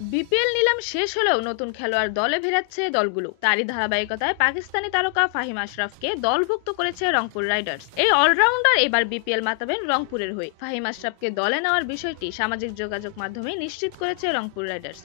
BPL নিলাম শেষ হলেও নতুন খেলোয়াড় দলে ফেরাচ্ছে দলগুলো। তারই ধারাবাহিকতায় পাকিস্তানি তারকা ফাহিম আশরাফকে দলভুক্ত করেছে রংপুর রাইডার্স। এই অলরাউন্ডার এবার বিপিএল মাতাবেন রংপুরের হয়ে। ফাহিম আশরাফকে দলে নেওয়ার বিষয়টি সামাজিক যোগাযোগ মাধ্যমে নিশ্চিত করেছে রংপুর রাইডার্স।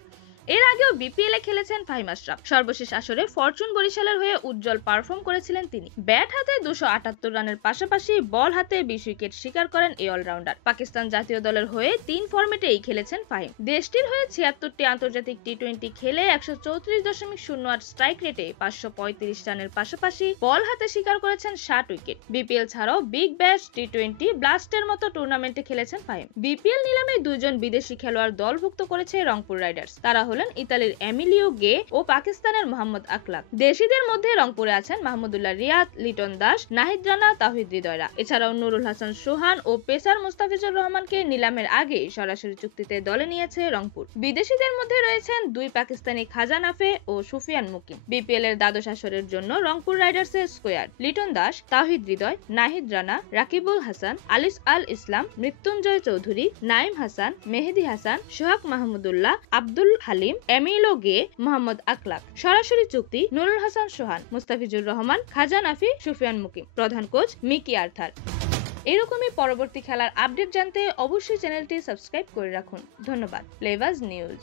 এর আগেও বিপিএল এ খেলেছেন ফাহিম আশরাফ। সর্বশেষ আসরে ফরচুন বরিশালের হয়ে উজ্জ্বল পারফর্ম করেছিলেন তিনি। ব্যাট হাতে 278 রানের পাশাপাশি বল হাতে 20 উইকেট শিকার করেন এই অলরাউন্ডার। পাকিস্তান জাতীয় দলের হয়ে 3 ফরম্যাটেই খেলেছেন ফাহিম। দেশটির হয়ে 76টি আন্তর্জাতিক টি20 খেলে 134.08 স্ট্রাইক রেটে 535 রানের পাশাপাশি বল হাতে শিকার করেছেন 60 উইকেট। বিপিএল ছাড়াও বিগ ব্যাশ, টি20, ব্লাস্টের মতো টুর্নামেন্টে খেলেছেন ফাহিম। বিপিএল নিলামে দুইজন বিদেশি খেলোয়াড় দলভুক্ত করেছে রংপুর রাইডার্স। তারা হলেন ইতালির এমিলিও গে ও পাকিস্তানের মোহাম্মদ আকলাক। দেশিদের মধ্যে রংপুরে আছেন মাহমুদুল্লাহ রিয়াদ, লিটন দাস, নাহিদ রানা, তাওহিদ হৃদয়রা। এছাড়াও নুরুল হাসান সোহান ও পেসার মুস্তাফিজুর রহমানকে নিলামের আগে সরাসরি চুক্তিতে দলে নিয়েছে রংপুর। বিদেশিদের মধ্যে রয়েছেন দুই পাকিস্তানি খাজা নাফে ও সুফিয়ান মুকিম। বিপিএল এর দ্বাদশ আসরের জন্য রংপুর রাইডার্সের স্কোয়াড: লিটন দাস, তাওহিদ হৃদয়, নাহিদ রানা, রাকিবুল হাসান, আলিস আল ইসলাম, মৃত্যুঞ্জয় চৌধুরী, নাইম হাসান, মেহেদি হাসান, সোহাগ মাহমুদুল্লাহ, আব্দুল হালিম, এমিলো গে, মোহাম্মদ আকলাক। সরাসরি চুক্তি: নুরুল হাসান সোহান, মুস্তাফিজুর রহমান, খাজা নাফি, সুফিয়ান মুকিম। প্রধান কোচ মিকি আর্থার। এরকমই পরবর্তী খেলার আপডেট জানতে অবশ্যই চ্যানেলটি সাবস্ক্রাইব করে রাখুন। ধন্যবাদ। প্লেবাজ নিউজ।